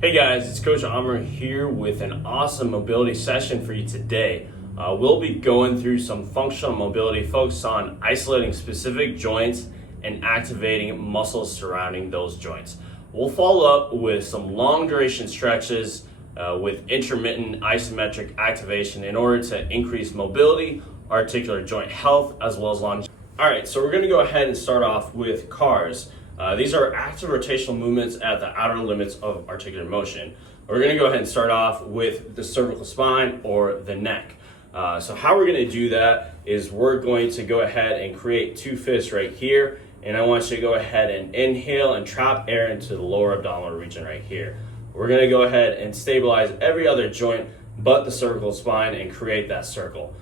Hey guys, it's Coach Amr here with an awesome mobility session for you today. We'll be going through some functional mobility focused on isolating specific joints and activating muscles surrounding those joints. We'll follow up with some long duration stretches with intermittent isometric activation in order to increase mobility, articular joint health, as well as longevity. All right, so we're going to go ahead and start off with CARs. These are active rotational movements at the outer limits of articular motion. We're going to go ahead and start off with the cervical spine or the neck. So how we're going to do that is we're going to go ahead and create two fists right here. And I want you to go ahead and inhale and trap air into the lower abdominal region right here. We're going to go ahead and stabilize every other joint but the cervical spine and create that circle.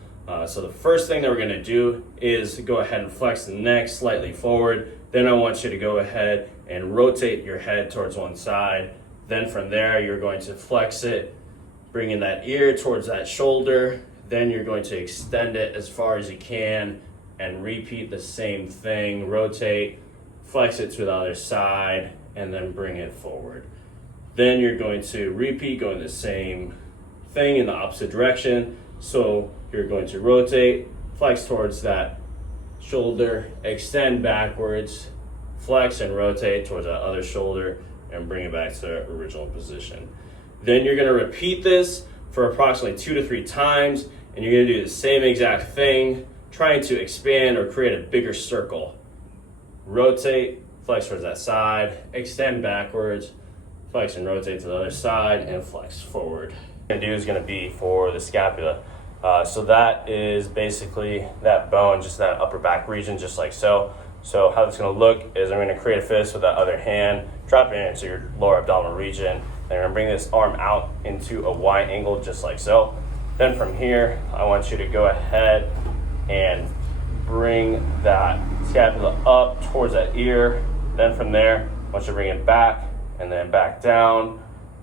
So the first thing that we're going to do is go ahead and flex the neck slightly forward. Then I want you to go ahead and rotate your head towards one side. Then from there, you're going to flex it, bringing that ear towards that shoulder. Then you're going to extend it as far as you can and repeat the same thing. Rotate, flex it to the other side, and then bring it forward. Then you're going to repeat, going the same thing in the opposite direction. So you're going to rotate, flex towards that shoulder, extend backwards, flex and rotate towards that other shoulder, and bring it back to the original position. Then you're going to repeat this for approximately 2 to 3 times, and you're going to do the same exact thing, trying to expand or create a bigger circle. Rotate, flex towards that side, extend backwards, flex and rotate to the other side, and flex forward. What I'm going to do is going to be for the scapula. So that is basically that bone, just that upper back region, just like so. So how it's going to look is I'm going to create a fist with that other hand, drop it into your lower abdominal region, and I'm going to bring this arm out into a Y angle, just like so. Then from here, I want you to go ahead and bring that scapula up towards that ear. Then from there, I want you to bring it back and then back down.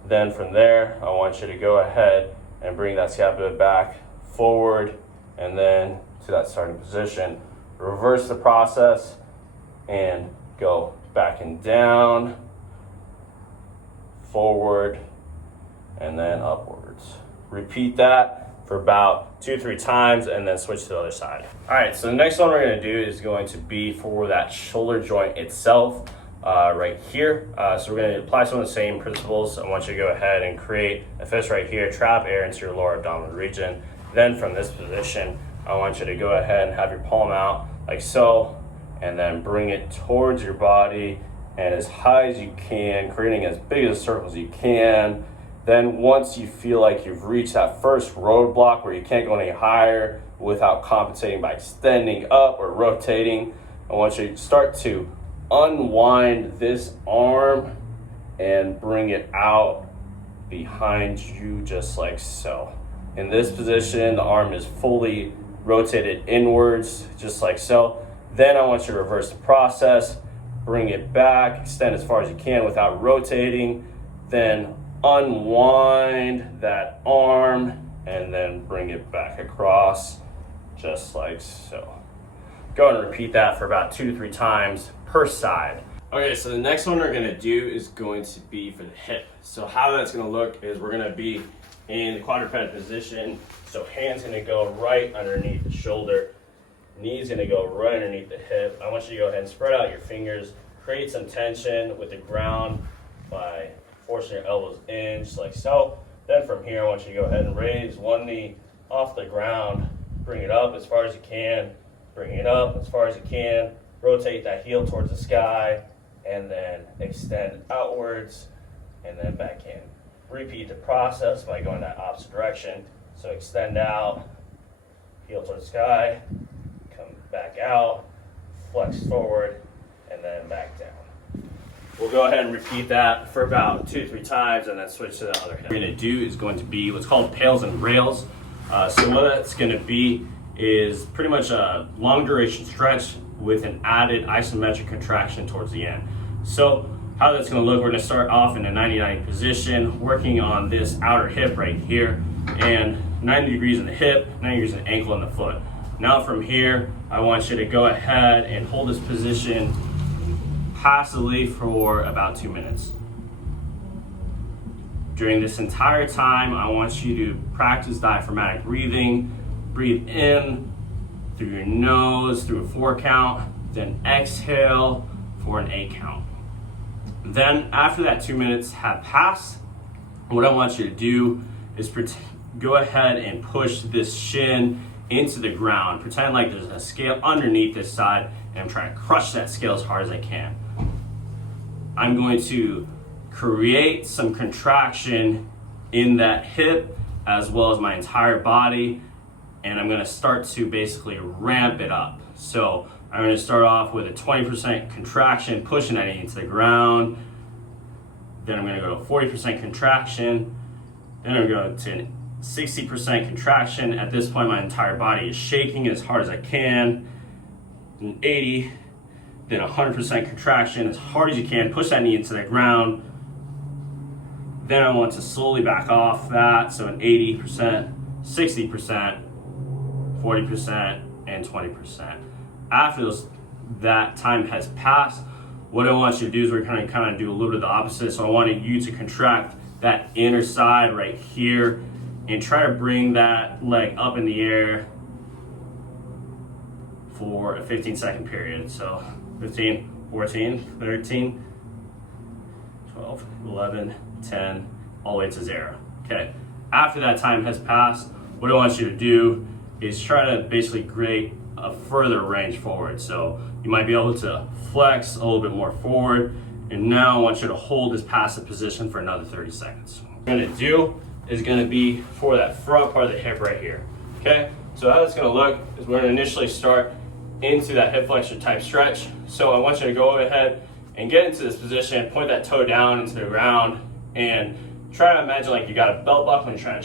Then from there, I want you to go ahead and bring that scapula back forward and then to that starting position. Reverse the process and go back and down, forward, and then upwards. Repeat that for about 2-3 times and then switch to the other side. All right, so the next one we're going to do is going to be for that shoulder joint itself right here. So we're going to apply some of the same principles. I want you to go ahead and create a fist right here, trap air into your lower abdominal region. Then from this position, I want you to go ahead and have your palm out like so, and then bring it towards your body and as high as you can, creating as big a circle as you can. Then once you feel like you've reached that first roadblock where you can't go any higher without compensating by extending up or rotating, I want you to start to unwind this arm and bring it out behind you just like so. In this position, the arm is fully rotated inwards, just like so. Then I want you to reverse the process, bring it back, extend as far as you can without rotating, then unwind that arm, and then bring it back across, just like so. Go and repeat that for about 2 to 3 times per side. Okay, so the next one we're gonna do is going to be for the hip. So how that's gonna look is we're gonna be in the quadruped position. So hands gonna go right underneath the shoulder, knees gonna go right underneath the hip. I want you to go ahead and spread out your fingers, create some tension with the ground by forcing your elbows in, just like so. Then from here, I want you to go ahead and raise one knee off the ground, bring it up as far as you can, bring it up as far as you can, rotate that heel towards the sky, and then extend outwards, and then back in. Repeat the process by going that opposite direction. So extend out, heel towards the sky, come back out, flex forward, and then back down. We'll go ahead and repeat that for about 2 to 3 times and then switch to the other hip. What we're going to do is going to be what's called pails and rails. So what that's going to be is pretty much a long duration stretch with an added isometric contraction towards the end. So how that's going to look, we're going to start off in a 90-90 position, working on this outer hip right here, and 90 degrees in the hip, 90 degrees in the ankle and the foot. Now from here, I want you to go ahead and hold this position passively for about 2 minutes. During this entire time, I want you to practice diaphragmatic breathing. Breathe in through your nose, through a 4 count, then exhale for an 8 count. Then after that 2 minutes have passed, what I want you to do is go ahead and push this shin into the ground. Pretend like there's a scale underneath this side, and I'm trying to crush that scale as hard as I can. I'm going to create some contraction in that hip as well as my entire body, and I'm going to start to basically ramp it up. So I'm going to start off with a 20% contraction, pushing that knee into the ground. Then I'm going to go to 40% contraction. Then I'm going to go to 60% contraction. At this point, my entire body is shaking as hard as I can. Then 80, then 100% contraction as hard as you can. Push that knee into the ground. Then I want to slowly back off that. So an 80%, 60%, 40%, and 20%. After that time has passed, what I want you to do is we're going to kind of do a little bit of the opposite. So I wanted you to contract that inner side right here and try to bring that leg up in the air for a 15-second period. So 15, 14, 13, 12, 11, 10, all the way to 0. Okay. After that time has passed, what I want you to do is try to basically create a further range forward. So you might be able to flex a little bit more forward. And now I want you to hold this passive position for another 30 seconds. What I'm gonna do is gonna be for that front part of the hip right here. Okay, so how it's gonna look is we're gonna initially start into that hip flexor type stretch. So I want you to go ahead and get into this position, point that toe down into the ground, and try to imagine like you got a belt buckle and you're trying to